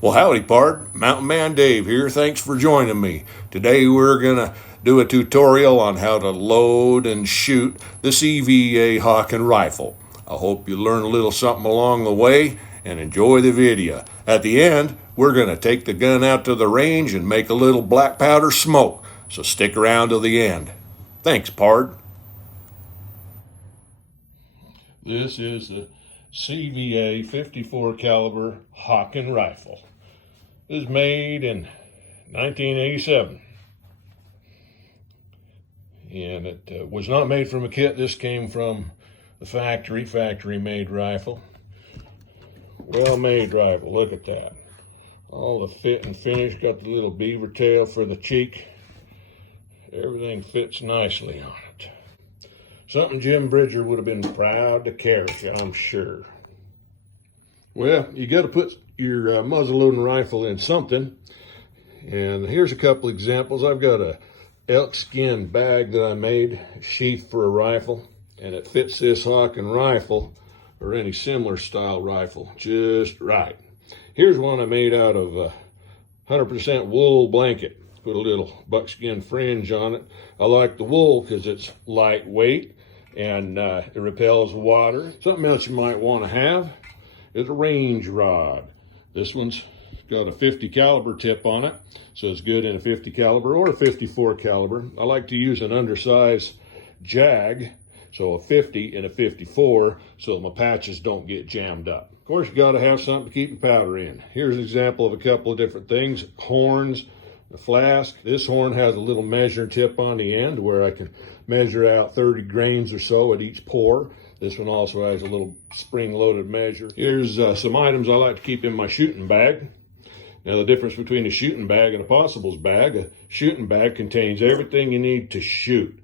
Well, howdy, pard. Mountain Man Dave here. Thanks for joining me. Today we're going to do a tutorial on how to load and shoot the CVA Hawken rifle. I hope you learn a little something along the way and enjoy the video. At the end, we're going to take the gun out to the range and make a little black powder smoke. So stick around till the end. Thanks, pard. This is the CVA 54 caliber Hawken rifle. It was made in 1987, and it was not made from a kit. This came from the factory-made rifle. Well-made rifle, look at that. All the fit and finish, got the little beaver tail for the cheek. Everything fits nicely on it. Something Jim Bridger would have been proud to carry, I'm sure. Well, you got to put your muzzleloading rifle in something, and here's a couple examples. I've got a elk skin bag that I made, sheath for a rifle, and it fits this Hawken rifle or any similar style rifle just right. Here's one I made out of 100% wool blanket. Put a little buckskin fringe on it. I like the wool because it's lightweight and it repels water. Something else you might want to have is a range rod. This one's got a 50 caliber tip on it, so it's good in a 50 caliber or a 54 caliber. I like to use an undersized jag, so a 50 and a 54, so my patches don't get jammed up. Of course, you got to have something to keep the powder in. Here's an example of a couple of different things. Horns, a flask. This horn has a little measure tip on the end where I can measure out 30 grains or so at each pour. This one also has a little spring-loaded measure. Here's some items I like to keep in my shooting bag. Now, the difference between a shooting bag and a possibles bag, a shooting bag contains everything you need to shoot.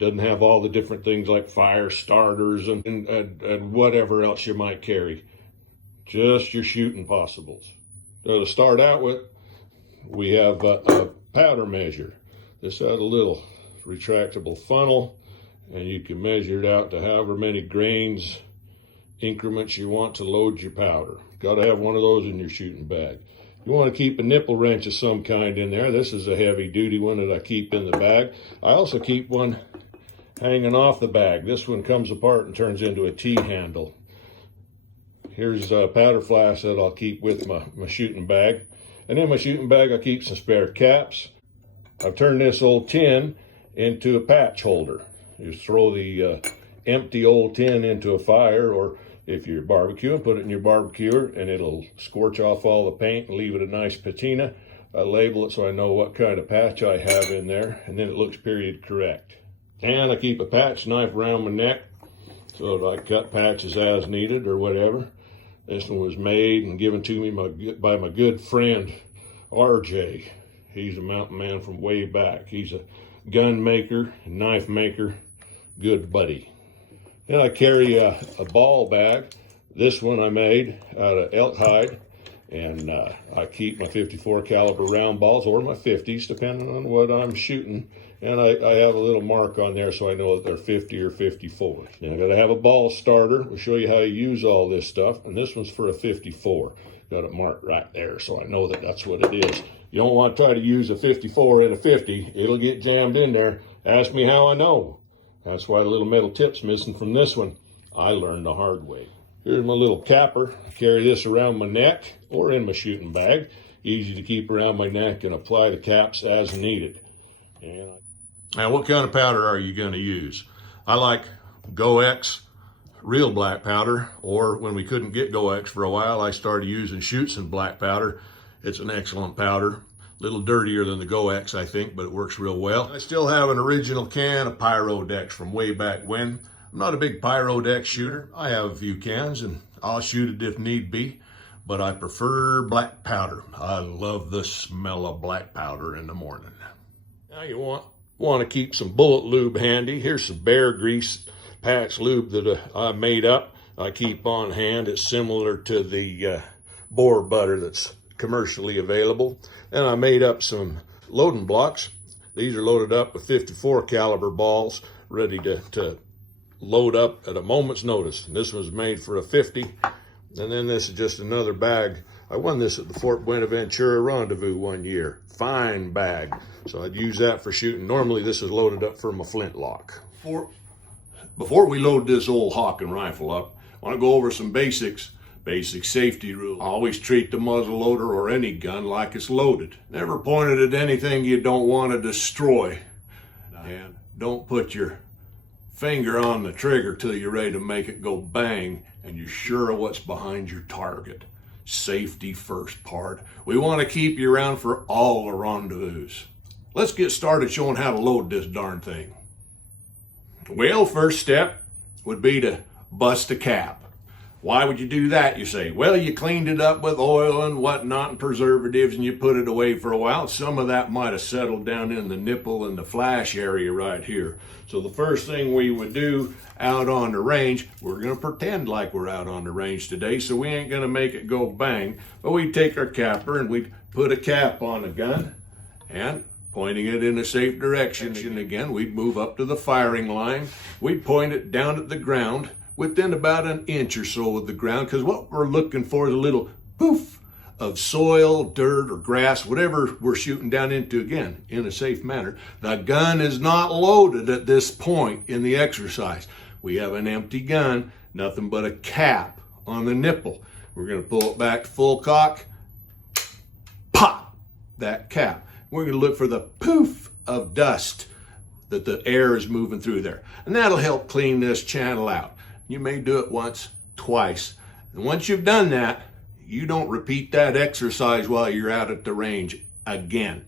Doesn't have all the different things like fire starters and whatever else you might carry. Just your shooting possibles. So to start out with, we have a powder measure. This has a little retractable funnel, and you can measure it out to however many grains increments you want to load your powder. Got to have one of those in your shooting bag. You want to keep a nipple wrench of some kind in there. This is a heavy duty one that I keep in the bag. I also keep one hanging off the bag. This one comes apart and turns into a T-handle. Here's a powder flask that I'll keep with my shooting bag. And in my shooting bag, I keep some spare caps. I've turned this old tin into a patch holder. You throw the empty old tin into a fire, or if you're barbecuing, put it in your barbecuer and it'll scorch off all the paint and leave it a nice patina. I label it so I know what kind of patch I have in there, and then it looks period correct. And I keep a patch knife around my neck so that I cut patches as needed or whatever. This one was made and given to me by my good friend, RJ. He's a mountain man from way back. He's a gun maker, knife maker, good buddy. And I carry a ball bag. This one I made out of elk hide, and I keep my 54 caliber round balls or my 50s, depending on what I'm shooting. And I have a little mark on there so I know that they're 50 or 54. Now I gotta have a ball starter. We'll show you how you use all this stuff. And this one's for a 54. Got it marked right there so I know that that's what it is. You don't want to try to use a 54 and a 50. It'll get jammed in there. Ask me how I know. That's why the little metal tip's missing from this one. I learned the hard way. Here's my little capper. I carry this around my neck or in my shooting bag. Easy to keep around my neck and apply the caps as needed. Now, what kind of powder are you going to use? I like GoX real black powder, or when we couldn't get GoX for a while, I started using Schutzen black powder. It's an excellent powder. A little dirtier than the GoX, I think, but it works real well. I still have an original can of Pyrodex from way back when. I'm not a big Pyrodex shooter. I have a few cans, and I'll shoot it if need be, but I prefer black powder. I love the smell of black powder in the morning. Now you want to keep some bullet lube handy. Here's some bear grease patch lube that I made up. I keep on hand. It's similar to the boar butter that's commercially available. And I made up some loading blocks. These are loaded up with 54 caliber balls ready to load up at a moment's notice. And this was made for a 50. And then this is just another bag. I won this at the Fort Buenaventura Rendezvous one year. Fine bag. So I'd use that for shooting. Normally this is loaded up for my flintlock. Before we load this old Hawken rifle up, I want to go over some basic safety rules. Always treat the muzzle loader or any gun like it's loaded. Never point it at anything you don't want to destroy. And don't put your finger on the trigger till you're ready to make it go bang and you're sure of what's behind your target. Safety first part. We want to keep you around for all the rendezvous. Let's get started showing how to load this darn thing. Well, first step would be to bust a cap. Why would you do that, you say? Well, you cleaned it up with oil and whatnot and preservatives and you put it away for a while. Some of that might have settled down in the nipple and the flash area right here. So the first thing we would do out on the range, we're going to pretend like we're out on the range today, so we ain't going to make it go bang. But we'd take our capper and we'd put a cap on the gun and pointing it in a safe direction. And again, we'd move up to the firing line. We'd point it down at the ground within about an inch or so of the ground, because what we're looking for is a little poof of soil, dirt, or grass, whatever we're shooting down into, again, in a safe manner. The gun is not loaded at this point in the exercise. We have an empty gun, nothing but a cap on the nipple. We're going to pull it back to full cock, pop that cap. We're going to look for the poof of dust that the air is moving through there. And that'll help clean this channel out. You may do it once, twice. And once you've done that, you don't repeat that exercise while you're out at the range again.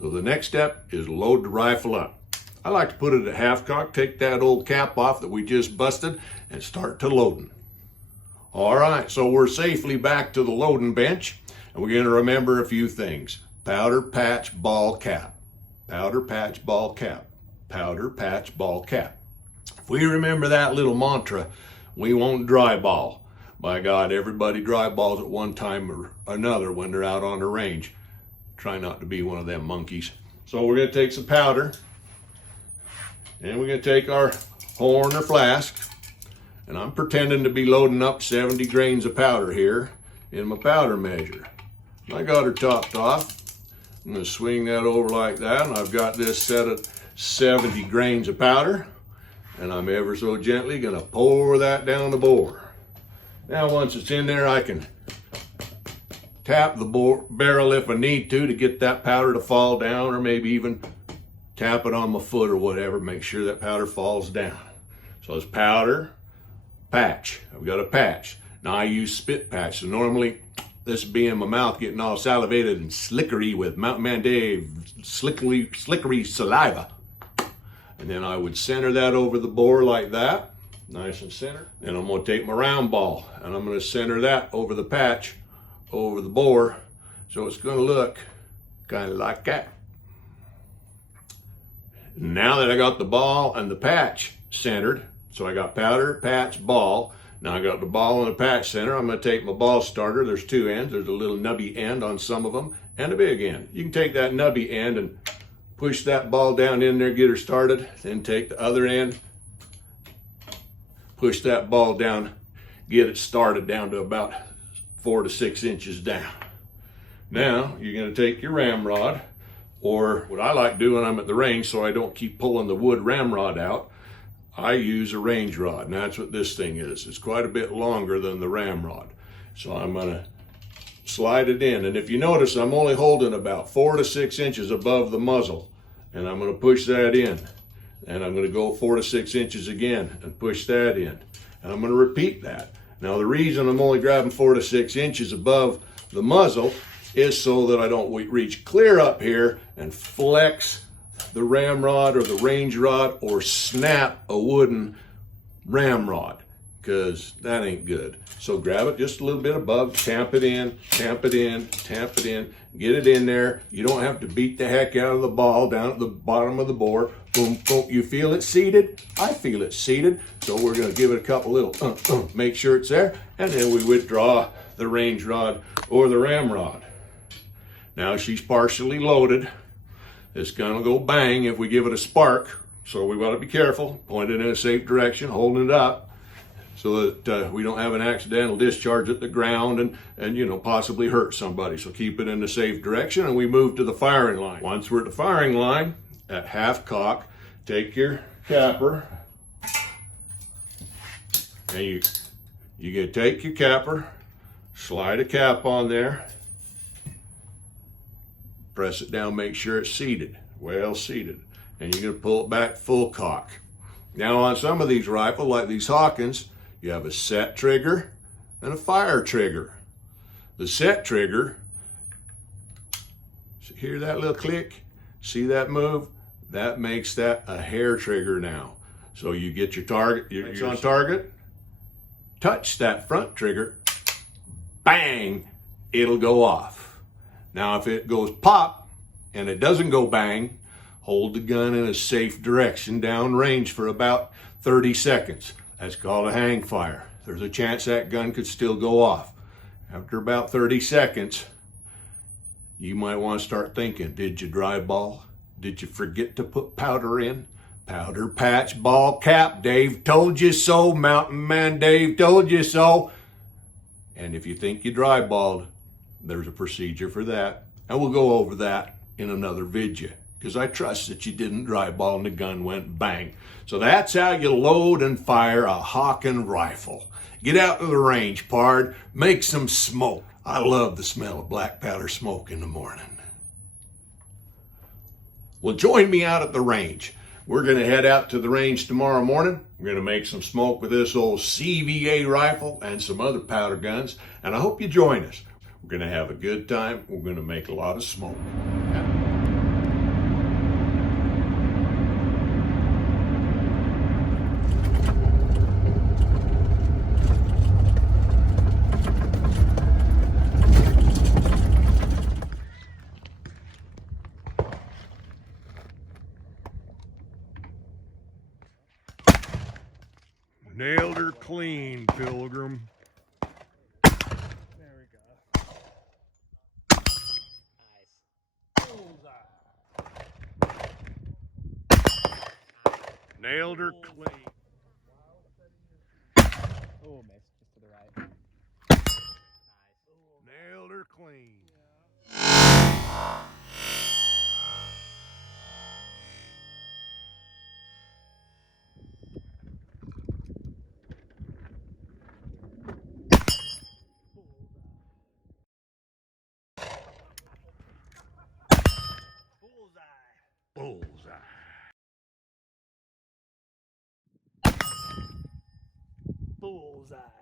So the next step is load the rifle up. I like to put it at half cock, take that old cap off that we just busted, and start to loading. All right, so we're safely back to the loading bench, and we're going to remember a few things. Powder, patch, ball, cap. Powder, patch, ball, cap. Powder, patch, ball, cap. If we remember that little mantra, we won't dry ball. By God, everybody dry balls at one time or another when they're out on the range. Try not to be one of them monkeys. So we're going to take some powder, and we're going to take our horn or flask, and I'm pretending to be loading up 70 grains of powder here in my powder measure. I got her topped off. I'm going to swing that over like that, and I've got this set at 70 grains of powder. And I'm ever so gently going to pour that down the bore. Now once it's in there, I can tap the barrel if I need to get that powder to fall down, or maybe even tap it on my foot or whatever, make sure that powder falls down. So it's powder, patch. I've got a patch. Now I use spit patch. So normally this would be in my mouth getting all salivated and slickery with Mountain Man Dave slickery saliva. And then I would center that over the bore like that, nice and center. Then I'm going to take my round ball and I'm going to center that over the patch, over the bore, so it's going to look kind of like that. Now that I got the ball and the patch centered, so I got powder, patch, ball. Now I got the ball and the patch center. I'm going to take my ball starter. There's two ends. There's a little nubby end on some of them and a big end. You can take that nubby end and push that ball down in there, get her started, then take the other end, push that ball down, get it started down to about 4 to 6 inches down. Now you're going to take your ramrod, or what I like doing, I'm at the range so I don't keep pulling the wood ramrod out, I use a range rod, and that's what this thing is. It's quite a bit longer than the ramrod. So I'm going to slide it in, and if you notice, I'm only holding about 4 to 6 inches above the muzzle, and I'm going to push that in, and I'm going to go 4 to 6 inches again and push that in, and I'm going to repeat that. Now the reason I'm only grabbing 4 to 6 inches above the muzzle is so that I don't reach clear up here and flex the ramrod or the range rod or snap a wooden ramrod, because that ain't good. So grab it just a little bit above, tamp it in, tamp it in, tamp it in, get it in there. You don't have to beat the heck out of the ball down at the bottom of the bore. Boom, boom. You feel it seated? I feel it seated. So we're going to give it a couple little, make sure it's there. And then we withdraw the range rod or the ramrod. Now she's partially loaded. This gun will go bang if we give it a spark. So we got to be careful, point it in a safe direction, holding it up, so that we don't have an accidental discharge at the ground and you know, possibly hurt somebody. So keep it in the safe direction, and we move to the firing line. Once we're at the firing line, at half cock, take your capper, and you take your capper, slide a cap on there, press it down, make sure it's seated, well seated, and you're going to pull it back full cock. Now on some of these rifles, like these Hawkens, you have a set trigger and a fire trigger. The set trigger, hear that little click? See that move? That makes that a hair trigger now. So you get your target, it's on target, touch that front trigger, bang, it'll go off. Now if it goes pop and it doesn't go bang, hold the gun in a safe direction down range for about 30 seconds. That's called a hang fire. There's a chance that gun could still go off. After about 30 seconds, you might want to start thinking, did you dry ball? Did you forget to put powder in? Powder patch, ball cap, Dave told you so, Mountain Man Dave told you so. And if you think you dry balled, there's a procedure for that. And we'll go over that in another video, because I trust that you didn't dry ball and the gun went bang. So that's how you load and fire a Hawken rifle. Get out to the range, pard. Make some smoke. I love the smell of black powder smoke in the morning. Well, join me out at the range. We're going to head out to the range tomorrow morning. We're going to make some smoke with this old CVA rifle and some other powder guns. And I hope you join us. We're going to have a good time. We're going to make a lot of smoke. Nailed her clean, Pilgrim. There we go. Nice. Bullseye. Nailed her clean. Oh, missed just to the right. Nice. Nailed her clean. Bullseye. Bullseye.